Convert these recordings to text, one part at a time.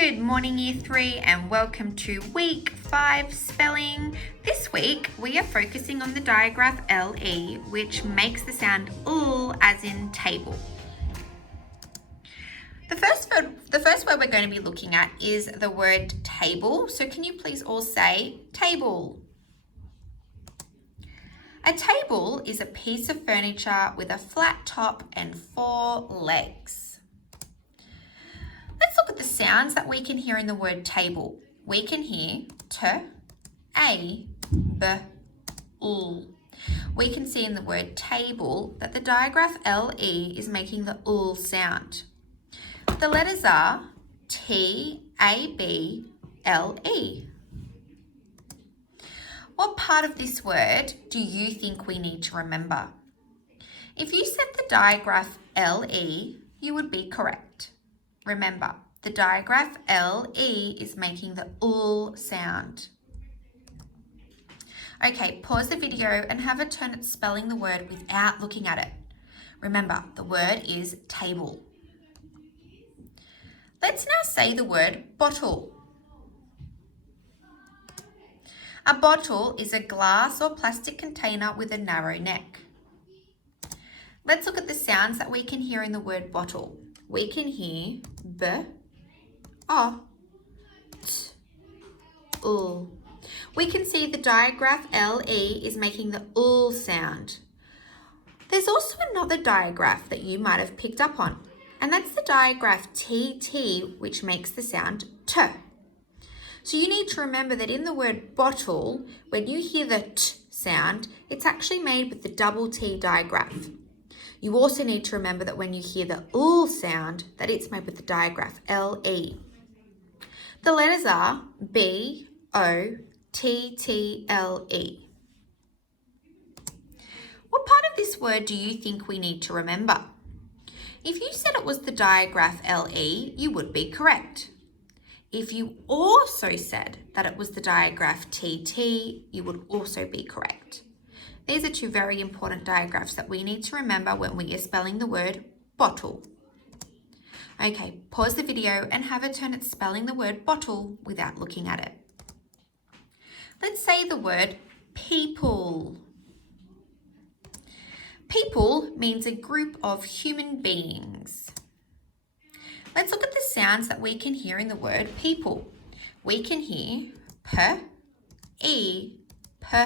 Good morning, Year 3, and welcome to Week 5 Spelling. This week, we are focusing on the digraph LE, which makes the sound L as in table. The first word we're going to be looking at is the word table. So can you please all say table? A table is a piece of furniture with a flat top and 4 legs. Let's look at the sounds that we can hear in the word table. We can hear t, a, b, l. We can see in the word table that the digraph LE is making the l sound. The letters are T, A, B, L, E. What part of this word do you think we need to remember? If you said the digraph LE, you would be correct. Remember, the digraph LE is making the ul sound. Okay, pause the video and have a turn at spelling the word without looking at it. Remember, the word is table. Let's now say the word bottle. A bottle is a glass or plastic container with a narrow neck. Let's look at the sounds that we can hear in the word bottle. We can hear b, o, t, ul. We can see the digraph LE is making the ul sound. There's also another digraph that you might have picked up on, and that's the digraph TT, which makes the sound t. So you need to remember that in the word bottle, when you hear the t sound, it's actually made with the double T digraph. You also need to remember that when you hear the ul sound, that it's made with the digraph LE. The letters are B, O, T, T, L, E. What part of this word do you think we need to remember? If you said it was the digraph LE, you would be correct. If you also said that it was the digraph TT, you would also be correct. These are two very important digraphs that we need to remember when we are spelling the word bottle. Okay, pause the video and have a turn at spelling the word bottle without looking at it. Let's say the word people. People means a group of human beings. Let's look at the sounds that we can hear in the word people. We can hear p, e, p,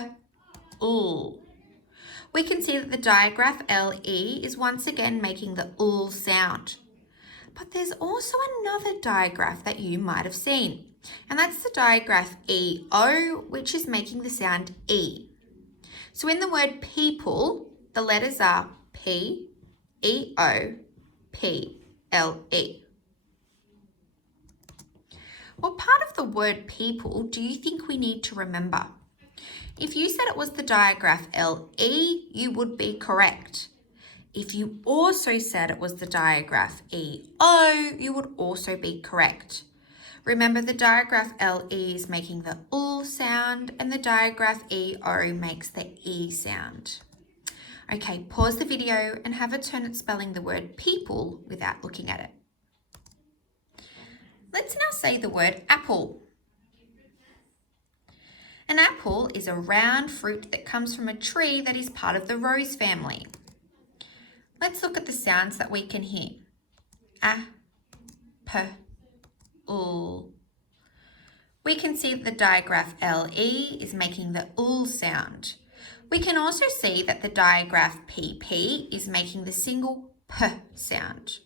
ul. We can see that the digraph LE is once again making the ul sound. But there's also another digraph that you might have seen, and that's the digraph EO, which is making the sound E. So in the word people, the letters are P, EO, P, LE. What part of the word people do you think we need to remember? If you said it was the digraph LE, you would be correct. If you also said it was the digraph EO, you would also be correct. Remember, the digraph LE is making the ul sound and the digraph EO makes the E sound. Okay, pause the video and have a turn at spelling the word people without looking at it. Let's now say the word apple. An apple is a round fruit that comes from a tree that is part of the rose family. Let's look at the sounds that we can hear. A, p, ul. We can see that the digraph LE is making the ul sound. We can also see that the digraph PP is making the single p sound.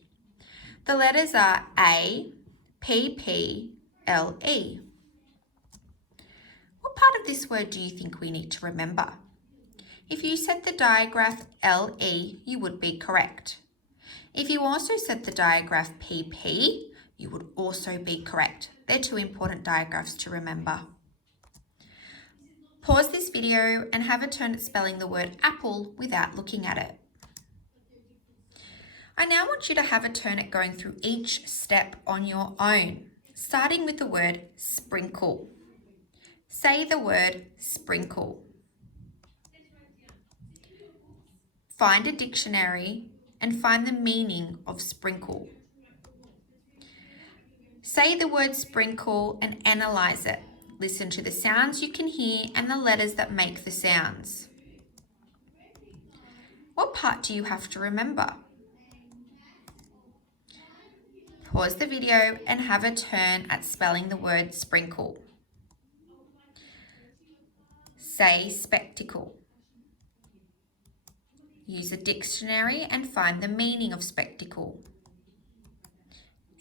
The letters are A, P, P, L, E. What part of this word do you think we need to remember? If you said the digraph LE, you would be correct. If you also said the digraph PP, you would also be correct. They're two important digraphs to remember. Pause this video and have a turn at spelling the word apple without looking at it. I now want you to have a turn at going through each step on your own, starting with the word sprinkle. Say the word sprinkle. Find a dictionary and find the meaning of sprinkle. Say the word sprinkle and analyze it. Listen to the sounds you can hear and the letters that make the sounds. What part do you have to remember? Pause the video and have a turn at spelling the word sprinkle. Say spectacle. Use a dictionary and find the meaning of spectacle.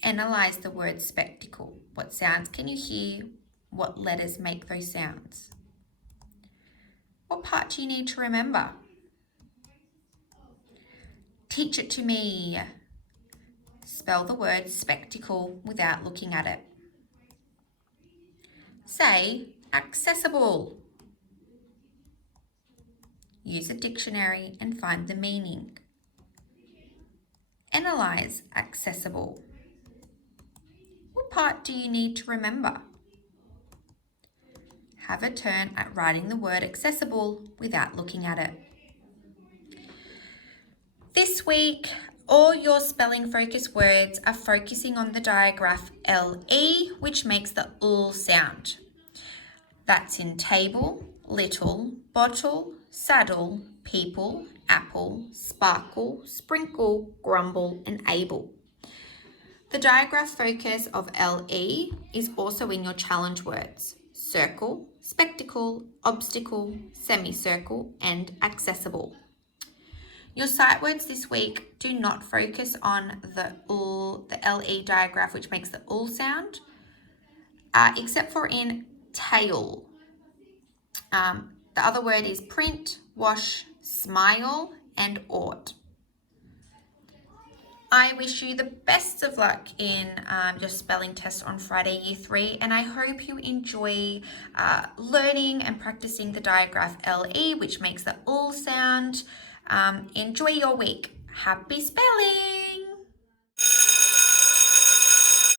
Analyze the word spectacle. What sounds can you hear? What letters make those sounds? What part do you need to remember? Teach it to me. Spell the word spectacle without looking at it. Say accessible. Use a dictionary and find the meaning. Analyze accessible. What part do you need to remember? Have a turn at writing the word accessible without looking at it. This week, all your spelling focus words are focusing on the digraph LE, which makes the ul sound. That's in table, little, bottle, saddle, people, apple, sparkle, sprinkle, grumble, and able. The digraph focus of LE is also in your challenge words: circle, spectacle, obstacle, semicircle, and accessible. Your sight words this week do not focus on the LE digraph, which makes the ul sound, except for in tail. The other word is print, wash, smile, and ought. I wish you the best of luck in your spelling test on Friday, Year 3, and I hope you enjoy learning and practicing the digraph LE, which makes the ul sound. Enjoy your week. Happy spelling!